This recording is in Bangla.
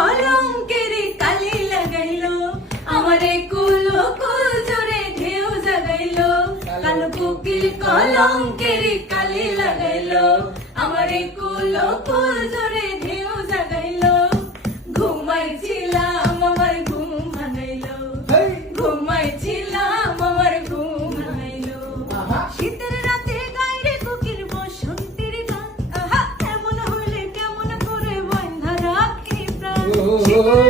কলঙ্কের কালি লাগাইলো, আমারে কুল কুল জোরে ঢেউ জাগাইলো। কালো কোকিল কলঙ্কের কালি লাগাইলো, আমারে কুল কুল জোরে ঢেউ জাগাইলো। ঘুমাইছিলাম আমার ঘুম ভাঙাইলো, ঘুমাইছিলাম আমার ঘুম ভাঙাইলো। শীতের রাতে গাইরে কোকিল বসন্তের গান, আহা এমন হইলে কেমন করে বন্ধা রাখি প্রাণ। শীতের